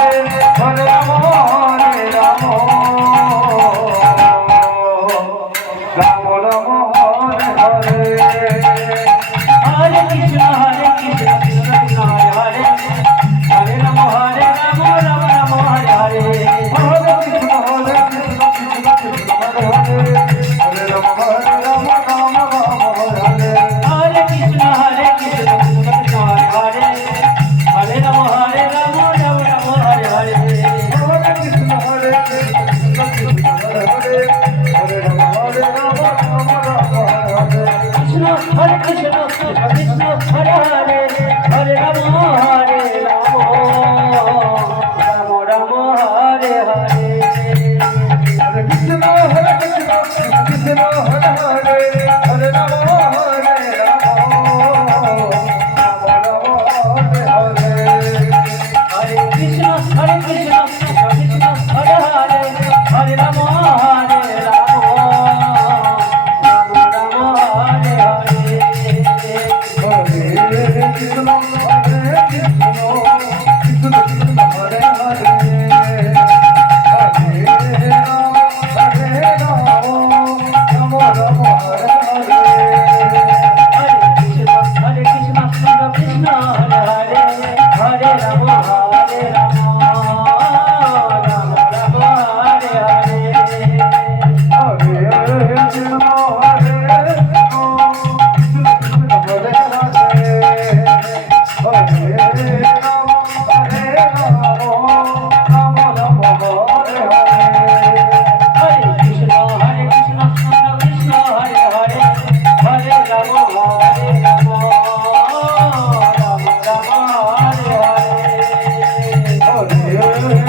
Hare Ram Hare Ram Ram Ram Hare Hare Hare Krishna Krishna Krishna Hare Hare Ram Ram Ram Hare Hare Hare Krishna Krishna Krishna Hare Hare Hare Ram Ram Ram Hare Hare Hare Krishna Krishna Krishna Hare Hare Hare Ram Ram Ram Hare Hare Hare Krishna Krishna Krishna Hare Hare Hare Ram Ram Ram Hare Hare Krishna Hare Krishna Krishna Krishna Hare Hare Hare Ram Ram Ram Hare Hare Hare Krishna Krishna Hare Hare Hare Ram Hare Ram Ram Ram Hare Hare Hare Krishna Krishna Krishna Hare Hare Hare Ram Ram Ram Hare Hare Hare Krishna Krishna Krishna Krishna Hare Hare Hare Ram Ram Ram Hare Hare Hare Krishna Krishna Krishna Hare Hare Hare Ram Ram Ram Hare Hare Hare Krishna Hare Krishna Krishna Hare Hare Hare Ram Ram Ram Hare Hare Hare Krishna Krishna Krishna Hare Hare Hare Ram Ram Ram Hare Hare Hare